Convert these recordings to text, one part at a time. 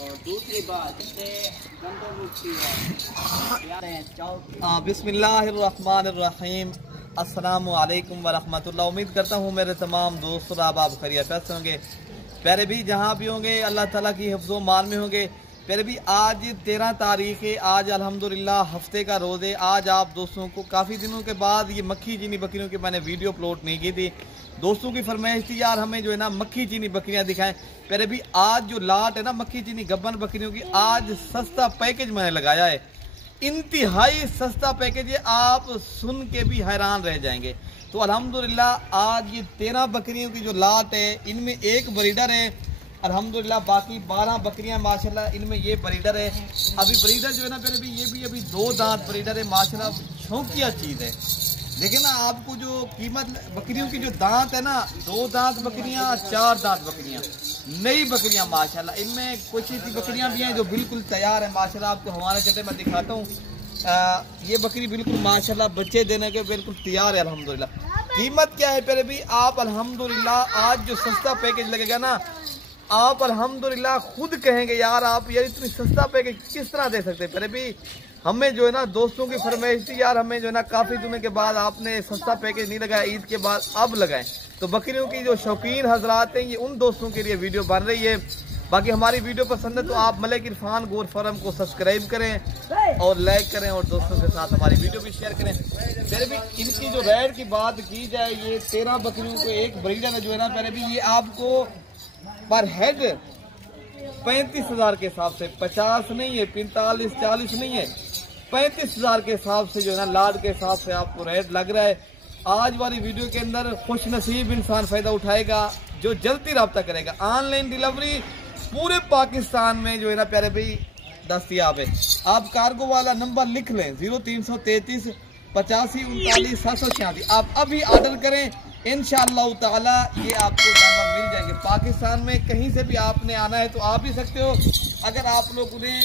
और दूसरी बात बिस्मिल्लाहिर्रहमानिर्रहीम, अस्सलामु अलैकुम वरहमतुल्लाह। उम्मीद करता हूँ मेरे तमाम दोस्त और आप खैरियत से होंगे। प्यारे भी जहाँ भी होंगे अल्लाह ताला की हिफ्ज़ो मान में होंगे। प्यारे भी आज 13 तारीख़ है, आज अल्हम्दुलिल्लाह हफ्ते का रोज़ है। आज आप दोस्तों को काफ़ी दिनों के बाद ये मक्खी चीनी बकरियों की मैंने वीडियो अपलोड नहीं की थी। दोस्तों की फरमाइश थी यार हमें जो है ना मक्खी चीनी बकरियां दिखाएं। प्यारे भी आज जो लाट है ना मक्खी चीनी गब्बन बकरियों की, आज सस्ता पैकेज मैंने लगाया है, इंतहाई सस्ता पैकेज है, आप सुन के भी हैरान रह जाएंगे। तो अल्हम्दुलिल्लाह आज ये 13 बकरियों की जो लाट है इनमें एक ब्रीडर है अल्हम्दुलिल्लाह, बाकी 12 बकरियां माशाल्लाह इनमें ये ब्रीडर है। अभी ब्रीडर जो है ना फिर भी ये भी अभी 2 दांत ब्रीडर है माशाल्लाह, शौकिया चीज़ है। देखिए ना आपको जो कीमत बकरियों की जो दांत है ना, 2 दांत बकरियां 4 दांत बकरियां, नई बकरियां माशाल्लाह। इनमें कुछ ऐसी बकरियां भी हैं जो बिल्कुल तैयार है माशाल्लाह। आपको हमारे जगह मैं दिखाता हूँ, ये बकरी बिल्कुल माशाल्लाह बच्चे देने के बिल्कुल तैयार है अल्हम्दुलिल्लाह। कीमत क्या है फिर भी आप अल्हम्दुलिल्लाह आज जो सस्ता पैकेज लगेगा ना, आप अल्हम्दुलिल्लाह खुद कहेंगे यार आप यार इतनी सस्ता पैकेज किस तरह दे सकते हैं। फिर भी हमें जो है ना दोस्तों की फरमाइश थी यार हमें जो है ना काफ़ी दिनों के बाद आपने सस्ता पैकेज नहीं लगाया, ईद के बाद अब लगाएं। तो बकरियों की जो शौकीन हजरात हैं ये उन दोस्तों के लिए वीडियो बन रही है। बाकी हमारी वीडियो पसंद है तो आप मलिक इरफान गोर फार्म को सब्सक्राइब करें और लाइक करें और दोस्तों के साथ हमारी वीडियो भी शेयर करें। फिर भी इनकी जो रेट की बात की जाए, ये 13 बकरियों को एक ब्रीडर है जो है ना, पहले भी ये आपको पर हेड 35,000 के हिसाब से, 50 नहीं है, 45 40 नहीं है, 35,000 के हिसाब से जो है ना लाड के हिसाब से आपको रेट लग रहा है। आज वाली वीडियो के अंदर खुश नसीब इंसान फायदा उठाएगा जो जल्दी रब्ता करेगा। ऑनलाइन डिलीवरी पूरे पाकिस्तान में जो है ना प्यारे भाई दस्तयाब है। आप कार्गो वाला नंबर लिख लें 0333 85 39 786। आप अभी ऑर्डर करें, इंशाअल्लाह ताला ये आपको जानवर मिल जाएंगे। पाकिस्तान में कहीं से भी आपने आना है तो आ भी सकते हो। अगर आप लोग उन्हें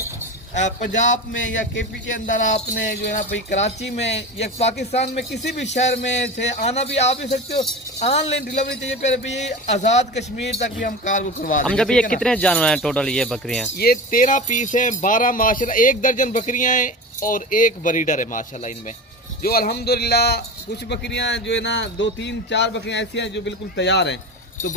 पंजाब में या केपी के अंदर आपने जो है ना भाई कराची में या पाकिस्तान में किसी भी शहर में से आना भी आ भी सकते हो। ऑनलाइन डिलीवरी चाहिए फिर भी आज़ाद कश्मीर तक भी हम कार्गो करवा देंगे। जब ये कितने जानवर हैं टोटल ये बकरियां? ये 13 पीस हैं, 12 माशाल्लाह, 1 दर्जन बकरियां हैं और 1 ब्रीडर है माशाल्लाह इनमें। जो अल्हम्दुलिल्लाह कुछ बकरियां जो है ना 2 3 4 बकरियां ऐसी हैं जो बिल्कुल तैयार हैं। तो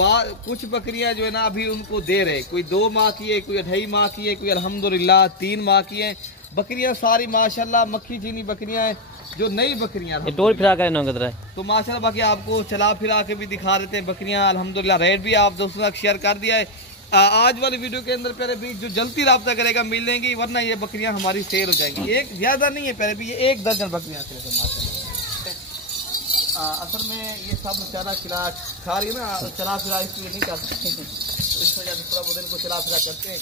कुछ बकरियां जो है ना अभी उनको दे रहे, कोई 2 माह की है, कोई 2.5 माह की है, कोई अल्हम्दुलिल्लाह 3 माह की है। बकरियां सारी माशाल्लाह मक्खी चीनी बकरियां हैं जो नई बकरियां हैं। टोल फिरा कर तो माशाल्लाह बाकी आपको चला फिरा के भी दिखा देते हैं बकरियां अल्हम्दुलिल्लाह। रेट भी आप दोस्तों तक शेयर कर दिया है। आज वाली वीडियो के अंदर पहले भी जो जल्दी रब्ता करेगा मिल लेंगी, वरना ये बकरियां हमारी सेल हो जाएंगी। एक ज्यादा नहीं है, पहले भी ये 1 दर्जन बकरियां सिर्फ माशाल्लाह। असल में ये सब चारा खिला खा रही है ना, चला फिरा इसलिए नहीं कर सकते, तो इस वजह से थोड़ा बहुत इनको चला फिरा करते हैं।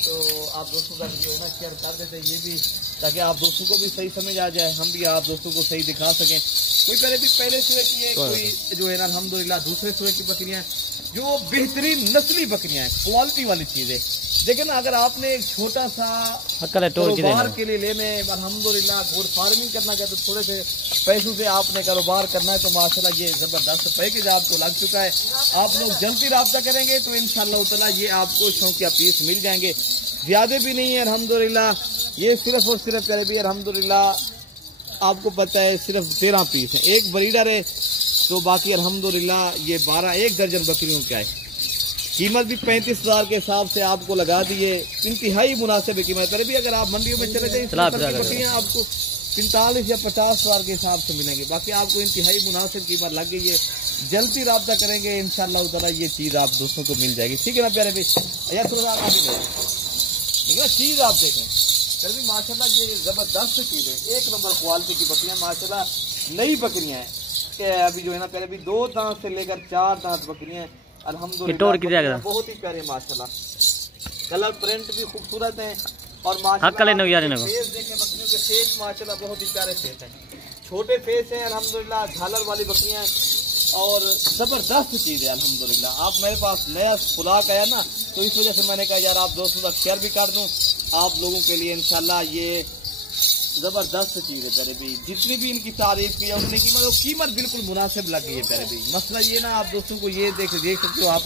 तो आप दोस्तों का जो है ना शेयर कर देते हैं ये भी, ताकि आप दोस्तों को भी सही समझ आ जाए, हम भी आप दोस्तों को सही दिखा सकें। कोई पहले सुबह की है, कोई जो है ना अल्हम्दुलिल्लाह दूसरे सुबह की बकरियां जो बेहतरीन नस्ली बकरियां हैं, क्वालिटी वाली चीज़ है। लेकिन अगर आपने एक छोटा सा कारोबार के लिए लेने अल्हम्दुलिल्लाह गोट फार्मिंग करना चाहते तो थोड़े से पैसों से आपने कारोबार करना है तो माशाल्लाह ये ज़बरदस्त पैकेज आपको लग चुका है। आप लोग जल्दी रब्ता करेंगे तो इंशाअल्लाह ताला ये आपको शौकिया पीस मिल जाएंगे। ज़्यादा भी नहीं है अल्हम्दुलिल्लाह, ये सिर्फ और सिर्फ प्यारे भी अल्हम्दुलिल्लाह आपको पता है सिर्फ 13 पीस है, 1 ब्रीडर है। तो बाकी अल्हम्दुलिल्लाह ये 12 1 दर्जन बकरियों का है। कीमत भी 35,000 के हिसाब से आपको लगा दिए, इंतहाई मुनासिब कीमत। पर भी अगर आप मंडियों में चले जाए बकरियां आपको 45 या 50,000 के हिसाब से मिलेंगे। बाकी आपको इंतहाई मुनासिब कीमत लग गई है। जल्दी रब्ता करेंगे इंशाअल्लाह ताला ये चीज़ आप दोस्तों को मिल जाएगी। ठीक है ना प्यारे भी यार, थोड़ा आगे चीज़ आप देखें फिर भी माशाल्लाह ये ज़बरदस्त चीज़ है, 1 नंबर क्वालिटी की बकरियाँ माशाल्लाह, नई बकरियाँ हैं। अभी जो है ना पहले भी 2 दांत से लेकर 4 दांत बकरियाँ अल्हम्दुलिल्लाह बहुत ही प्यारे माशाल्लाह, कलर प्रिंट भी खूबसूरत हैं और माशाल्लाह फेस देखें बकरियों के फेस माशाल्लाह बहुत ही प्यारे फेस हैं, छोटे फेस हैं अल्हम्दुलिल्लाह, झालर वाली बकरियां और जबरदस्त चीज़ है अल्हम्दुलिल्लाह। आप मेरे पास नया खुराक आया ना तो इस वजह से मैंने कहा यार आप दोस्तों तक शेयर भी कर दूं आप लोगों के लिए। इंशाल्लाह ये ज़बरदस्त चीज़ है प्यारे भी। जितनी भी इनकी तारीफ की है उतनी कीमत बिल्कुल मुनासिब लगी है प्यारे भी। मसला ये ना, आप दोस्तों को ये देख सकते हो आप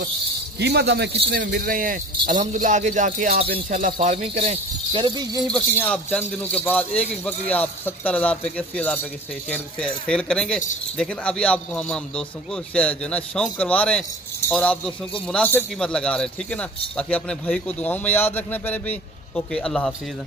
कीमत हमें कितने में मिल रहे हैं। अल्हम्दुलिल्लाह आगे जाके आप इंशाल्लाह फार्मिंग करें प्यारे भी। यही बकरियां आप चंद दिनों के बाद एक एक बकरी आप 70,000 रुपये की 80,000 रुपये की सेल करेंगे। लेकिन अभी आपको हम दोस्तों को जो ना शौक करवा रहे हैं और आप दोस्तों को मुनासिब कीमत लगा रहे हैं, ठीक है ना। बाकी अपने भाई को दुआओं में याद रखना प्यारे भी। ओके, अल्लाह हाफिज़।